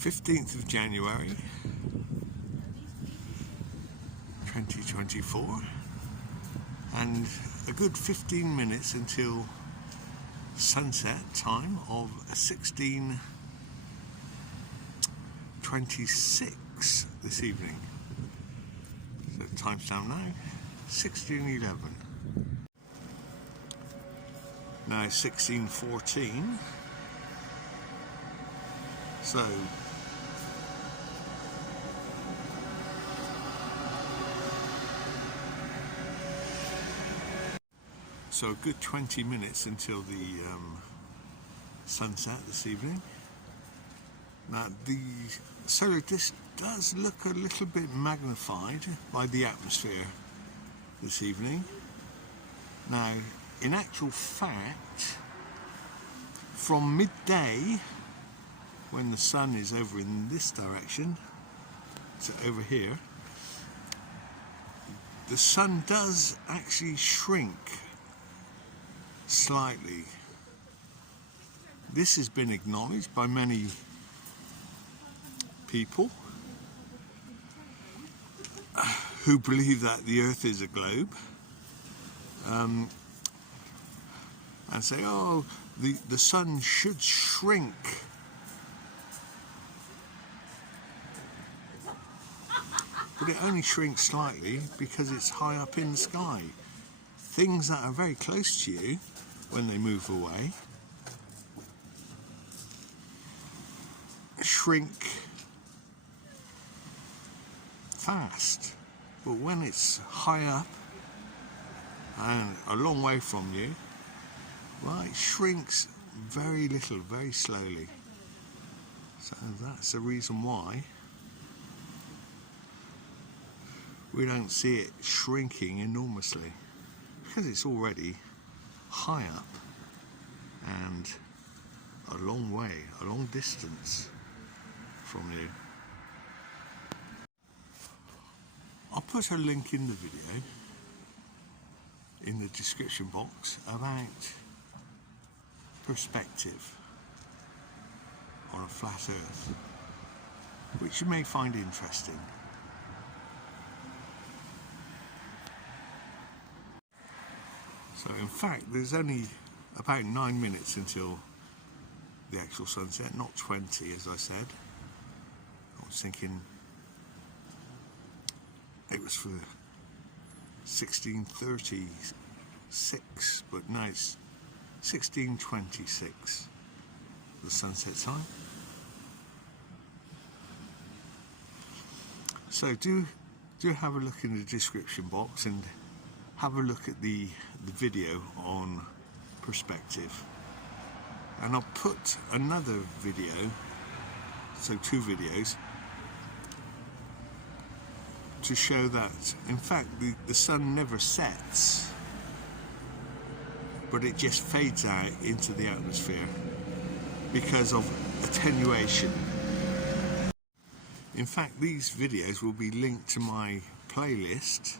15th of January 2024, and a good 15 minutes until sunset time of 16:26 this evening. So timestamp now 16:11. Now 16:14. So a good 20 minutes until the sunset this evening. Now the solar disk does look a little bit magnified by the atmosphere this evening. Now in actual fact, from midday, when the sun is over in this direction, so over here, the sun does actually shrink slightly. This has been acknowledged by many people who believe that the Earth is a globe, and say, oh, the sun should shrink. But it only shrinks slightly because it's high up in the sky. Things that are very close to you, when they move away, shrink fast. But when it's high up and a long way from you, well, it shrinks very little, very slowly. So that's the reason why we don't see it shrinking enormously, because it's already high up and a long way, a long distance from you. I'll put a link in the video in the description box about perspective on a flat Earth, which you may find interesting. So in fact, there's only about 9 minutes until the actual sunset, not 20 as I said. I was thinking it was for 16:36, but now it's 16:26, the sunset time. So do have a look in the description box and have a look at the video on perspective. And I'll put another video, so 2 videos, to show that in fact the sun never sets, but it just fades out into the atmosphere because of attenuation. In fact, these videos will be linked to my playlist,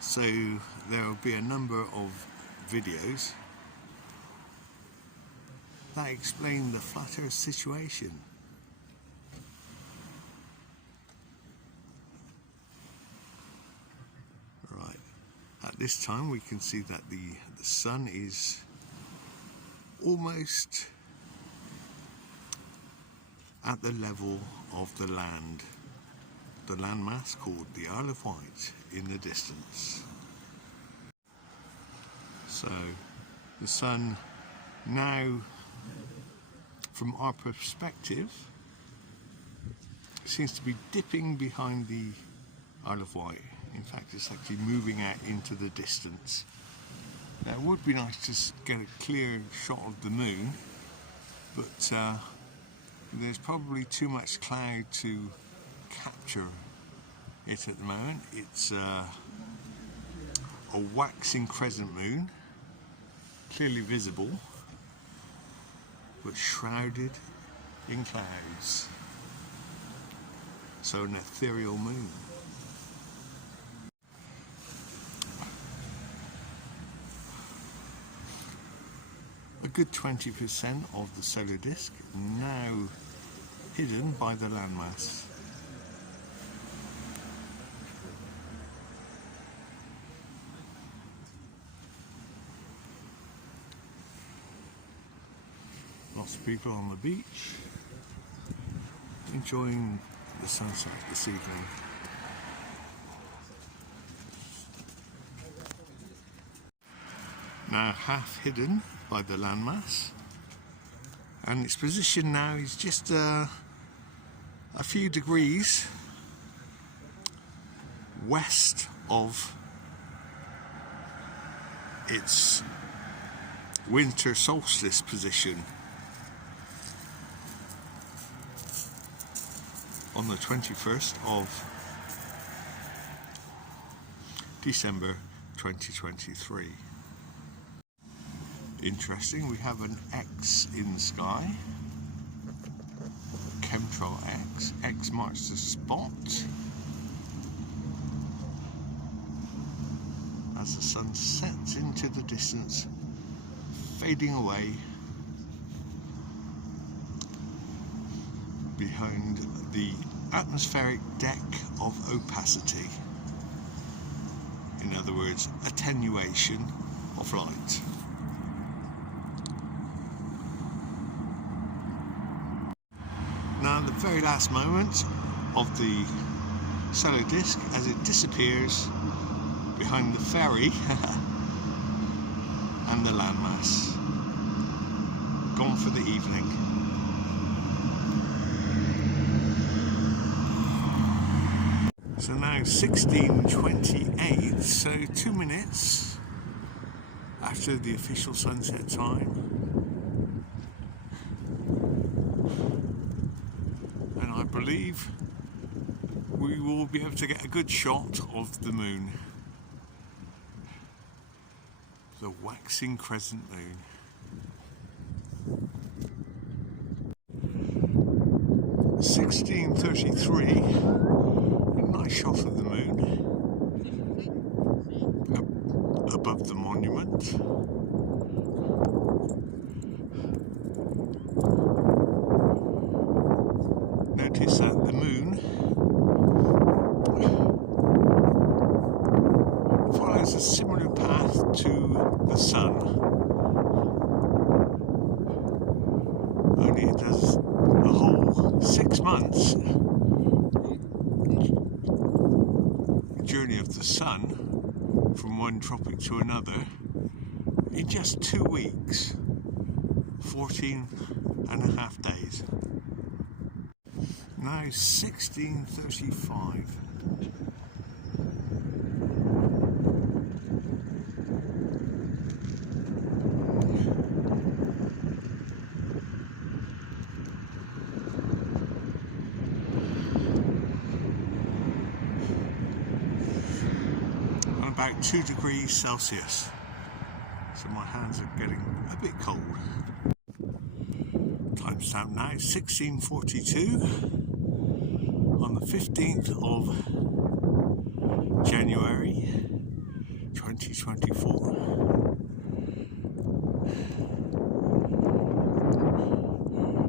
so there will be a number of videos that explain the flat Earth situation. Right, at this time we can see that the sun is almost at the level of the landmass called the Isle of Wight in the distance. So the sun now, from our perspective, seems to be dipping behind the Isle of Wight. In fact, it's actually moving out into the distance. Now it would be nice to get a clear shot of the moon, but there's probably too much cloud to capture it at the moment. It's a waxing crescent moon, clearly visible, but shrouded in clouds. So an ethereal moon. A good 20% of the solar disk now hidden by the landmass. Lots of people on the beach enjoying the sunset this evening. Now half hidden by the landmass, and its position now is just a few degrees west of its winter solstice position on the 21st of December 2023. Interesting, we have an X in the sky, chemtrail X. X marks the spot as the sun sets into the distance, fading away behind the atmospheric deck of opacity. In other words, attenuation of light. Now the very last moment of the solar disk as it disappears behind the ferry and the landmass. Gone for the evening. So now 16:28, so 2 minutes after the official sunset time. And I believe we will be able to get a good shot of the moon. The waxing crescent moon. 16:33. Nice shot of the moon above the monument. Notice that the moon follows a similar path to the sun, only it does a whole 6 months journey of the sun from one tropic to another in just 2 weeks, 14.5 days. Now 16:35. About 2 degrees Celsius, so my hands are getting a bit cold. Timestamp now 16:42 on the 15th of January 2024.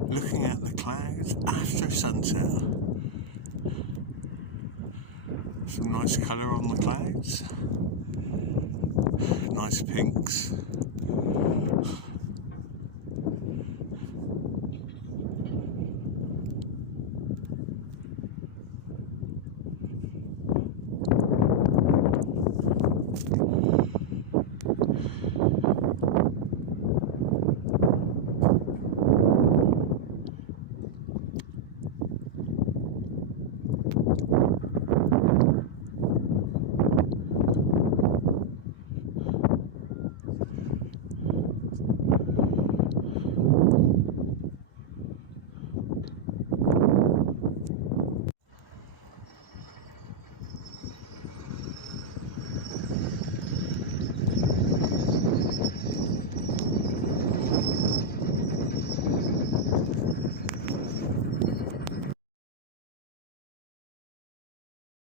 Looking at the clouds after sunset. Some nice colour on the clouds. Nice pinks.